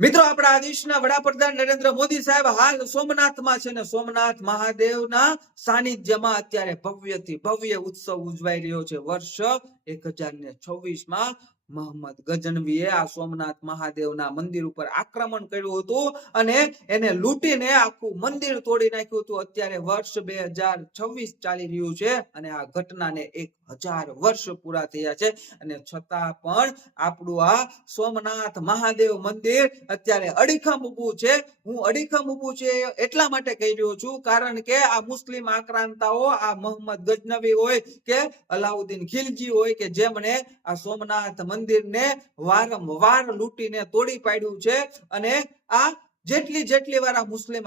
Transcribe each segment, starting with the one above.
મિત્રો, આપણા દેશના વડાપ્રધાન નરેન્દ્ર મોદી સાહેબ હાલ સોમનાથમાં છે ને સોમનાથ મહાદેવના સાનિધ્યમાં અત્યારે ભવ્યથી ભવ્ય ઉત્સવ ઉજવાઈ રહ્યો છે. વર્ષ એક માં મોહમ્મદ ગજનવીએ આ સોમનાથ મહાદેવના મંદિર ઉપર આક્રમણ કર્યું હતું અને એને લૂંટીને આખું મંદિર તોડી નાખ્યું હતું. અત્યારે વર્ષ બે હજાર છવ્વીસ ચાલી રહ્યું છે અને આ ઘટનાને એક હજાર વર્ષ પૂરા થયા છે અને છતાં પણ આપણું આ સોમનાથ મહાદેવ મંદિર અત્યારે અડીખમ ઉભું છે. હું અડીખમ ઉભું છે એટલા માટે કહી રહ્યો છું કારણ કે આ મુસ્લિમ આક્રાંતાઓ, આ મોહમ્મદ ગજનવી હોય કે અલાઉદ્દીન ખિલજી હોય કે જેમણે આ સોમનાથ મંદિરને વારંવાર લૂંટીને તોડી પાડ્યું છે અને આ જેટલી જેટલી વાર આ મુસ્લિમ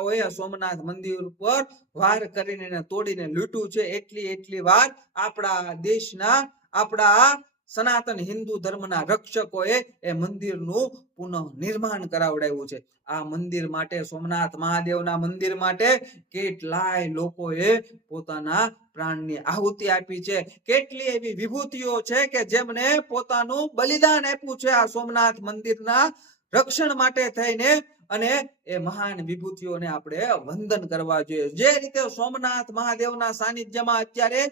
હોય સોમનાથ મંદિર ઉપર વાર કરીને તોડીને લૂંટ્યું છે, એટલી એટલી વાર આપણા દેશના, આપણા સનાતન હિન્દુ ધર્મના રક્ષકોએ એ મંદિરનું પુનઃ નિર્માણ કરાવડાવ્યું છે. આ મંદિર માટે, સોમનાથ મહાદેવના મંદિર માટે કેટલાય લોકોએ પોતાના પ્રાણની આહુતિ આપી છે. કેટલી એવી વિભૂતિઓ છે કે જેમને પોતાનું બલિદાન આપ્યું છે આ સોમનાથ મંદિરના રક્ષણ માટે થઈને અને એ મહાન વિભૂતિઓને આપણે વંદન કરવા જોઈએ. જે રીતે સોમનાથ મહાદેવના સાનિધ્યમાં અત્યારે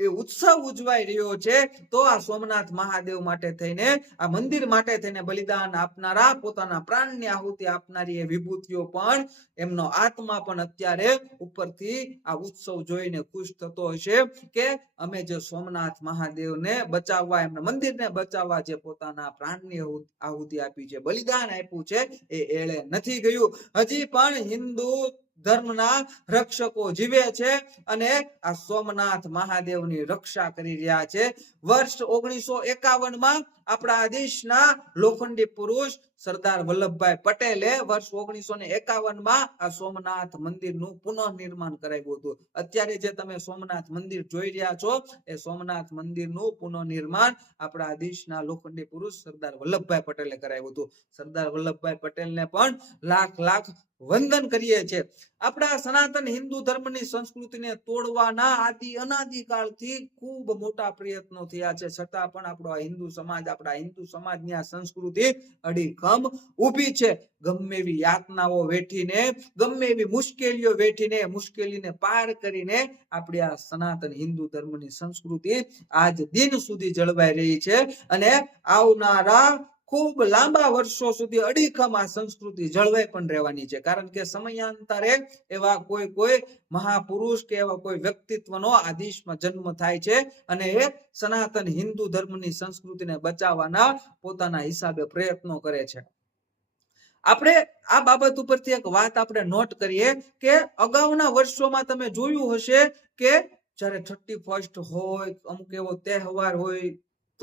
એ ઉત્સવ ઉજવાઈ રહ્યો છે, તો આ સોમનાથ મહાદેવ માટે થઈને, આ મંદિર માટે થઈને બલિદાન આપનારા, પોતાના પ્રાણની આહુતિ આપનારી એ વિભૂતિઓ પણ એમનો આત્મા પણ અત્યારે ઉપરથી આ ઉત્સવ જોઈને ખુશ થતો હશે કે અમે જે સોમનાથ મહાદેવને બચાવવા, એમના મંદિરને બચાવવા જે પોતાના પ્રાણની આહુ- આહુતિ આપી છે, બલિદાન આપ્યું છે, એ એળે નથી ગયું. હજી પણ હિન્દુ ધર્મના રક્ષકો જીવે છે અને આ સોમનાથ મહાદેવની રક્ષા કરી રહ્યા છે. વર્ષ ઓગણીસો એકાવનમાં આપણા દેશના લોખંડી પુરુષ સરદાર વલ્લભભાઈ પટેલે વર્ષ ઓગણીસો ને એકાવનમાં આ સોમનાથ મંદિરનું પુનઃનિર્માણ કરાવ્યું હતું. અત્યારે જે તમે સોમનાથ મંદિર જોઈ રહ્યા છો, એ સોમનાથ મંદિરનું પુનઃનિર્માણ આપણા દેશના લોખંડી પુરુષ સરદાર વલ્લભભાઈ પટેલે કરાવ્યું હતું. સરદાર વલ્લભભાઈ પટેલને પણ લાખ લાખ વંદન કરીએ છીએ આપણા સનાતન હિન્દુ ધર્મની સંસ્કૃતિને તોડવાના આદિ અનાદિ કાળથી ખૂબ મોટા પ્રયત્નો થયા છે. છતાં પણ આપણો હિન્દુ સમાજ આપણા હિન્દુ સમાજની આ સંસ્કૃતિ અડીખમ ઊભી છે. ગમે એવી યાતનાઓ વેઠીને, ગમે એવી મુશ્કેલીઓ વેઠીને, મુશ્કેલીને પાર કરીને આપણી આ સનાતન હિન્દુ ધર્મની સંસ્કૃતિ આજ દિન સુધી જળવાઈ રહી છે અને આવનારા ખૂબ લાંબા વર્ષો સુધી અડીખમ સંસ્કૃતિ જળવાઈ પણ રહેવાની છે. કારણ કે સમયાંતરે એવા કોઈ કોઈ મહાપુરુષ કે એવા કોઈ વ્યક્તિત્વનો આ જન્મ થાય છે અને એ સનાતન હિન્દુ ધર્મની સંસ્કૃતિને બચાવવાના પોતાના હિસાબે પ્રયત્નો કરે છે. આપણે આ બાબત ઉપરથી એક વાત આપણે નોટ કરીએ કે અગાઉના વર્ષોમાં તમે જોયું હશે કે જ્યારે થર્ટી ફર્સ્ટ હોય, અમુક એવો તહેવાર હોય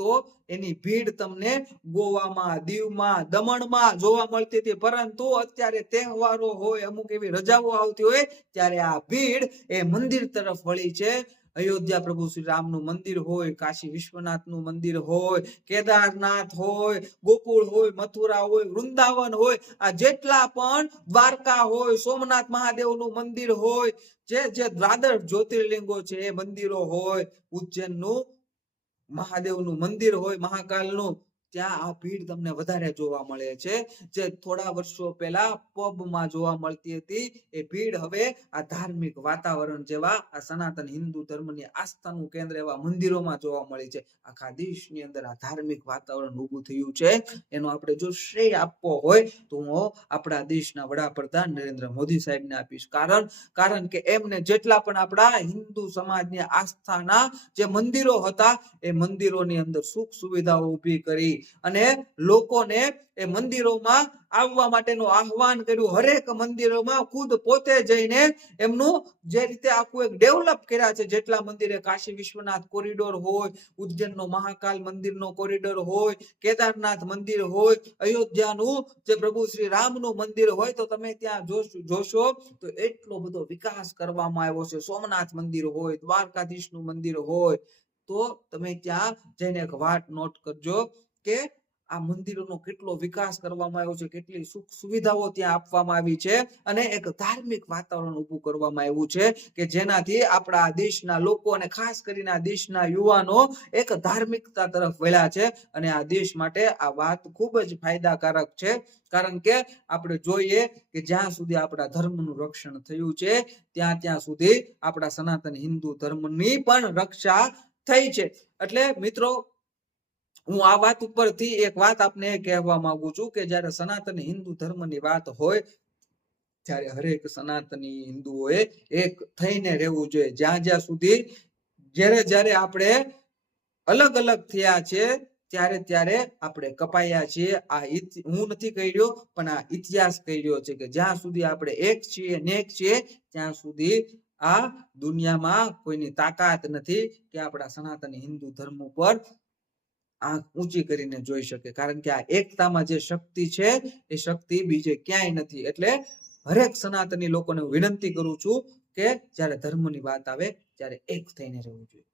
તો એની ભીડ તમને ગોવામાં, દીવમાં, દમણમાં જોવા મળતી હતી. પરંતુ અત્યારે તહેવારો હોય, અમુક એવી રજાઓ આવતી હોય, ત્યારે આ ભીડ એ મંદિર તરફ વળી છે. અયોધ્યા પ્રભુ શ્રી રામનું મંદિર હોય, કાશી વિશ્વનાથનું મંદિર હોય, કેદારનાથ હોય, ગોકુળ હોય, મથુરા હોય, વૃંદાવન હોય, આ જેટલા પણ દ્વારકા હોય, સોમનાથ મહાદેવનું મંદિર હોય, જે જે દ્વાદર જ્યોતિર્લિંગો છે એ મંદિરો હોય, ઉજ્જૈનનું મહાદેવનું મંદિર હોય મહાકાલનું ત્યાં આ ભીડ તમને વધારે જોવા મળે છે. જે થોડા વર્ષો પહેલા પબમાં જોવા મળતી હતી, એ ભીડ હવે આ ધાર્મિક વાતાવરણ જેવા આ સનાતન હિન્દુ ધર્મની આસ્થાનું કેન્દ્ર એવા મંદિરોમાં જોવા મળી છે. આખા દેશની અંદર આ ધાર્મિક વાતાવરણ ઊભું થયું છે. એનો આપણે જો શ્રેય આપવો હોય, તો હું આપણા દેશના વડાપ્રધાન નરેન્દ્ર મોદી સાહેબને આપીશ. કારણ કારણ કે એમને જેટલા પણ આપણા હિન્દુ સમાજની આસ્થાના જે મંદિરો હતા, એ મંદિરોની અંદર સુખ સુવિધાઓ ઊભી કરી અને લોકોને એ મંદિરોમાં આવવા માટેનું આહવાન કર્યું. હરેક મંદિરોમાં ખુદ પોતે જઈને એમનું જે રીતે આખું એક ડેવલપ કર્યા છે, જેટલા મંદિરે કાશી વિશ્વનાથ કોરિડોર હોય, ઉજ્જૈનનો મહાકાલ મંદિરનો કોરિડોર હોય, કેદારનાથ મંદિર હોય, અયોધ્યાનું જે પ્રભુ શ્રી રામનું મંદિર હોય, તો તમે ત્યાં જોશો તો એટલો બધો વિકાસ કરવામાં આવ્યો છે. સોમનાથ મંદિર હોય, દ્વારકાધીશનું મંદિર હોય, તો તમે ત્યાં જઈને એક વાત નોટ કરજો. કે આ મંદિરોનો કેટલો વિકાસ કરવામાં આવ્યો છે, કેટલી સુખ સુવિધાઓ ત્યાં આપવામાં આવી છે અને એક ધાર્મિક વાતાવરણ ઊભું કરવામાં આવ્યું છે કે જેનાથી આપણા દેશના લોકો અને ખાસ કરીને આ દેશના યુવાનો એક ધાર્મિકતા તરફ વળ્યા છે અને આ દેશ માટે આ વાત ખૂબ જ ફાયદાકારક છે. કારણ કે આપણે જોઈએ કે જ્યાં સુધી આપણા ધર્મનું રક્ષણ થયું છે, ત્યાં ત્યાં સુધી આપણા સનાતન હિન્દુ ધર્મની પણ રક્ષા થઈ છે. એટલે મિત્રો હું આ વાત ઉપરથી એક વાત આપને કહેવા માંગુ છું કે જ્યારે સનાતન હિન્દુ ધર્મની વાત હોય ત્યારે હરેક સનાતની હિન્દુઓએ એક થઈને રહેવું જોઈએ. જ્યાં જ્યાં સુધી જ્યારે જ્યારે આપણે અલગ અલગ થયા છે, ત્યારે ત્યારે આપણે કપાયા છીએ. આ હું નથી કહી રહ્યો પણ આ ઇતિહાસ કહી રહ્યો છે કે જ્યાં સુધી આપણે એક છીએ નેક છીએ, ત્યાં સુધી આ દુનિયામાં કોઈની તાકાત નથી કે આપણા સનાતન હિન્દુ ધર્મ ઉપર આંખ ઊંચી કરીને જોઈ શકે. કારણ કે આ એકતામાં જે શક્તિ છે, એ શક્તિ બીજે ક્યાંય નથી. એટલે હરેક સનાતની લોકોને વિનંતી કરું છું કે જ્યારે ધર્મની વાત આવે, ત્યારે એક થઈને રહેવું જોઈએ.